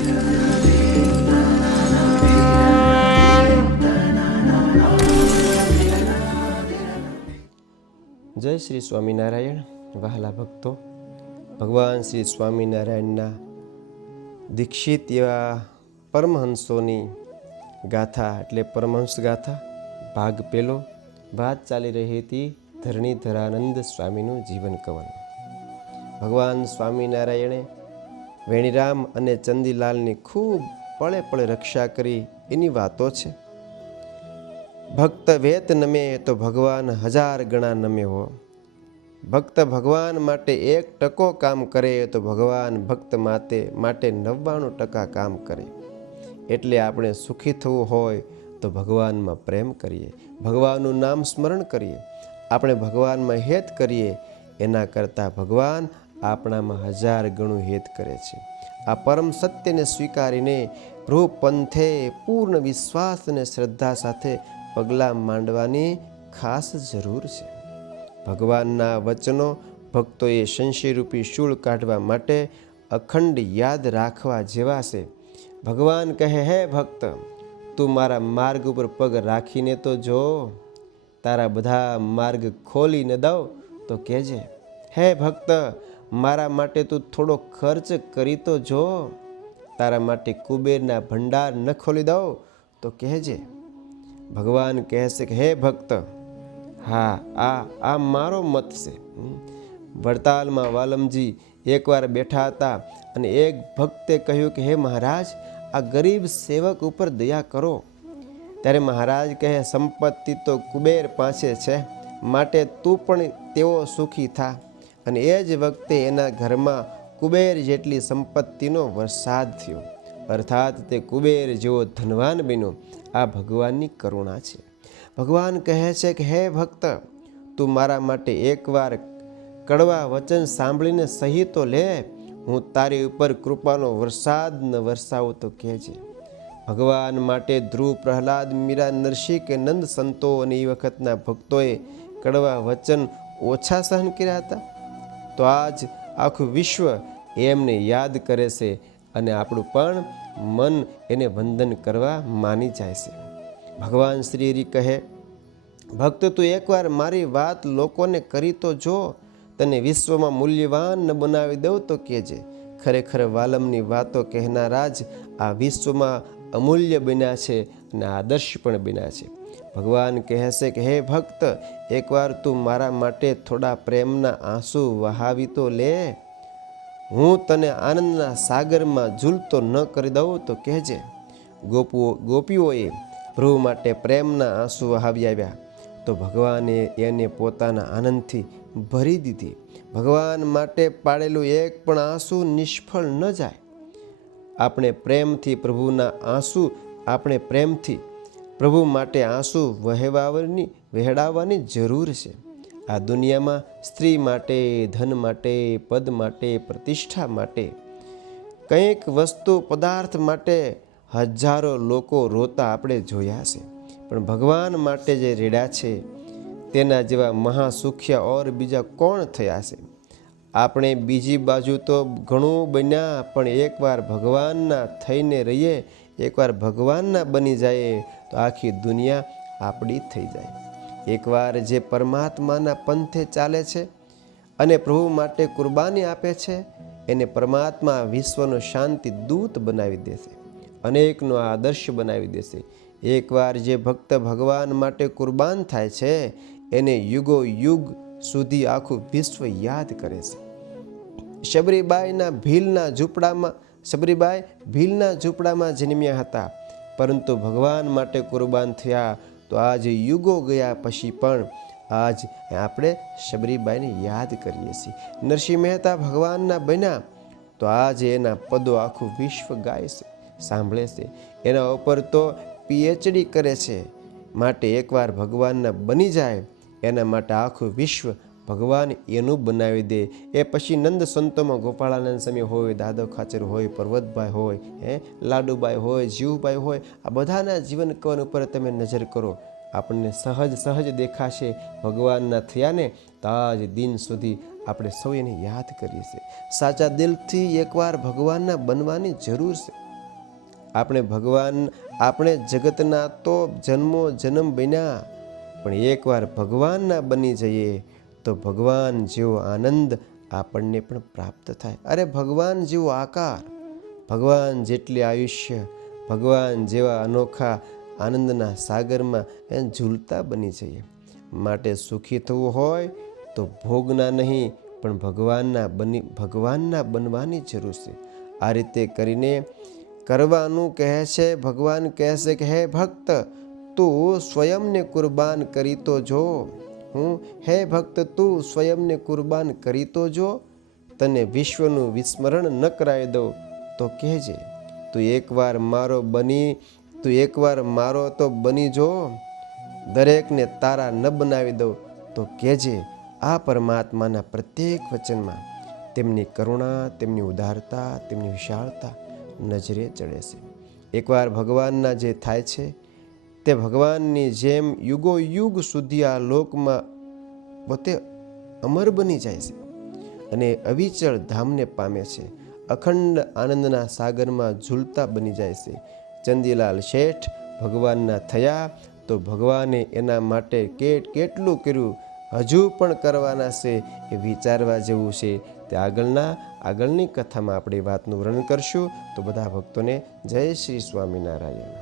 જય શ્રી સ્વામિનારાયણ. વહાલા ભક્તો, ભગવાન શ્રી સ્વામિનારાયણના દીક્ષિત એવા પરમહંસોની ગાથા એટલે પરમહંસ ગાથા ભાગ પહેલો. વાત ચાલી રહી હતી ધરણીધરાનંદ સ્વામીનું જીવન કવન. ભગવાન સ્વામિનારાયણે વેણીરામ અને ચંદીલાલની ખૂબ પળે પળે રક્ષા કરી એની વાતો છે. ભક્ત વેત નમે તો ભગવાન 1000 ગણા નમે હો. ભક્ત ભગવાન માટે 1% કામ કરે તો ભગવાન ભક્ત માટે 99% કામ કરે. એટલે આપણે સુખી થવું હોય તો ભગવાનમાં પ્રેમ કરીએ, ભગવાનનું નામ સ્મરણ કરીએ, આપણે ભગવાનમાં હેત કરીએ. એના કરતાં ભગવાન આપણામાં 1000 ગણું હેત કરે છે. આ પરમ સત્યને સ્વીકારીને પ્રભુ પંથે પૂર્ણ વિશ્વાસ અને શ્રદ્ધા સાથે પગલાં માંડવાની ખાસ જરૂર છે. ભગવાનના વચનો ભક્તોએ સંશયરૂપી શૂળ કાઢવા માટે અખંડ યાદ રાખવા જેવા છે. ભગવાન કહે, હે ભક્ત, તું મારા માર્ગ ઉપર પગ રાખીને તો જો. તારા બધા માર્ગ ખોલીને દઉં તો કહેજે. હે ભક્ત, મારા માટે તું થોડો ખર્ચ કરી તો જો. તારા માટે કુબેરના ભંડાર ન ખોલી દઉં તો કહેજે. ભગવાન કહેશે કે હે ભક્ત, હા આ મારો મત છે. વડતાલમાં વાલમજી એકવાર બેઠા હતા અને એક ભક્તે કહ્યું કે હે મહારાજ, આ ગરીબ સેવક ઉપર દયા કરો. ત્યારે મહારાજ કહે, સંપત્તિ તો કુબેર પાસે છે, માટે તું પણ તેવો સુખી થા. અને એ જ વખતે એના ઘરમાં કુબેર જેટલી સંપત્તિનો વરસાદ થયો, અર્થાત તે કુબેર જેવો ધનવાન બન્યો. આ ભગવાનની કરુણા છે. ભગવાન કહે છે કે હે ભક્ત, તું મારા માટે એકવાર કડવા વચન સાંભળીને સહી તો લે. હું તારી ઉપર કૃપાનો વરસાદ ન વરસાવું તો કહેજે. ભગવાન માટે ધ્રુવ, પ્રહલાદ, મીરા, નરસિંહ કે નંદ સંતો અને એ વખતના ભક્તોએ કડવા વચન ઓછા સહન કર્યા હતા. તો આજ આખું વિશ્વ એમને યાદ કરે છે અને આપણું પણ મન એને વંદન કરવા માની જાય છે. ભગવાન શ્રી હરિ કહે, ભક્ત, તું એકવાર મારી વાત લોકોને કરી તો જો. તને વિશ્વમાં મૂલ્યવાન ન બનાવી દઉં તો કહેજે. ખરેખર વાલમની વાતો કહેનારા જ આ વિશ્વમાં અમૂલ્ય બન્યા છે અને આદર્શ પણ બન્યા છે. ભગવાન કહે છે કે હે ભક્ત, એકવાર તું મારા માટે થોડા પ્રેમના આંસુ વહાવી તો લે. હું તને આનંદના સાગરમાં ઝૂલતો ન કરી દઉં તો કહેજે. ગોપીઓએ પ્રભુ માટે પ્રેમના આંસુ વહાવી આવ્યા તો ભગવાને એને પોતાના આનંદથી ભરી દીધી. ભગવાન માટે પાડેલું એક પણ આંસુ નિષ્ફળ ન જાય. આપણે પ્રેમથી પ્રભુ માટે આંસુ વહેડાવવાની જરૂર છે. આ દુનિયામાં સ્ત્રી માટે, ધન માટે, પદ માટે, પ્રતિષ્ઠા માટે, કંઈક વસ્તુ પદાર્થ માટે હજારો લોકો રોતા આપણે જોયા છે. પણ ભગવાન માટે જે રેડ્યા છે તેના જેવા મહાસુખ્યા ઓર બીજા કોણ થયા છે? આપણે બીજી બાજુ તો ઘણું બન્યા, પણ એકવાર ભગવાનના થઈને રહીએ, એકવાર ભગવાનના બની જાય તો આખી દુનિયા આપણી થઈ જાય. એકવાર જે પરમાત્માના પંથે ચાલે છે અને પ્રભુ માટે કુરબાની આપે છે, એને પરમાત્મા વિશ્વનો શાંતિ દૂત બનાવી દેશે, અનેકનો આદર્શ બનાવી દેશે. એકવાર જે ભક્ત ભગવાન માટે કુરબાન થાય છે એને યુગો યુગ સુધી આખું વિશ્વ યાદ કરે છે. શબરીબાઈ ભીલના ઝૂંપડામાં જન્મ્યા હતા, પરંતુ ભગવાન માટે કુરબાન થયા. તો આજે યુગો ગયા પછી પણ આજ આપણે શબરીબાઈને યાદ કરીએ છીએ. નરસિંહ મહેતા ભગવાનના બન્યા તો આજે એના પદો આખું વિશ્વ ગાય છે, સાંભળે છે. એના ઉપર તો PhD કરે છે. માટે એકવાર ભગવાનના બની જાય એના માટે આખું વિશ્વ ભગવાન એનું બનાવી દે. એ પછી નંદ સંતોમાં ગોપાળાનંદ સ્વામી હોય, દાદો ખાચર હોય, પર્વતભાઈ હોય, લાડુબાઈ હોય, જીવભાઈ હોય, આ બધાના જીવન કવન ઉપર તમે નજર કરો, આપણને સહજ દેખાશે ભગવાનના થયા ને તો આજ દિન સુધી આપણે સૌ એને યાદ કરીએ છીએ. સાચા દિલથી એકવાર ભગવાનના બનવાની જરૂર છે. આપણે જગતના તો જન્મો જન્મ બન્યા, પણ એકવાર ભગવાનના બની જઈએ તો ભગવાન જેવો આનંદ આપણને પણ પ્રાપ્ત થાય. અરે ભગવાન જેવો આકાર, ભગવાન જેટલી આયુષ્ય, ભગવાન જેવા અનોખા આનંદના સાગરમાં ઝૂલતા બની જઈએ. માટે સુખી થવું હોય તો ભોગના નહીં પણ ભગવાનના બનવાની જરૂર છે. આ રીતે કરીને કરવાનું કહે છે. ભગવાન કહે છે કે હે ભક્ત, તું સ્વયંને કુરબાન કરી તો જો. હે ભક્ત, તું સ્વયંને કુરબાન કરી તો જો. તને વિશ્વનું વિસ્મરણ ન કરાવી દઉં તો કહેજે. તું એકવાર મારો તો બની જો. દરેકને તારા ન બનાવી દઉં તો કહેજે. આ પરમાત્માના પ્રત્યેક વચનમાં તેમની કરુણા, તેમની ઉદારતા, તેમની વિશાળતા નજરે ચડે છે. એકવાર ભગવાનના જે થાય છે તે ભગવાનની જેમ યુગો યુગ સુધી આ લોકમાં પોતે અમર બની જાય છે અને અવિચળ ધામને પામે છે. અખંડ આનંદના સાગરમાં ઝૂલતા બની જાય છે. ચંદીલાલ શેઠ ભગવાનના થયા તો ભગવાને એના માટે કેટલું કર્યું, હજુ પણ કરવાના છે એ વિચારવા જેવું છે. તે આગળની કથામાં આપણે વાતનું વર્ણન કરશું. તો બધા ભક્તોને જય શ્રી સ્વામિનારાયણ.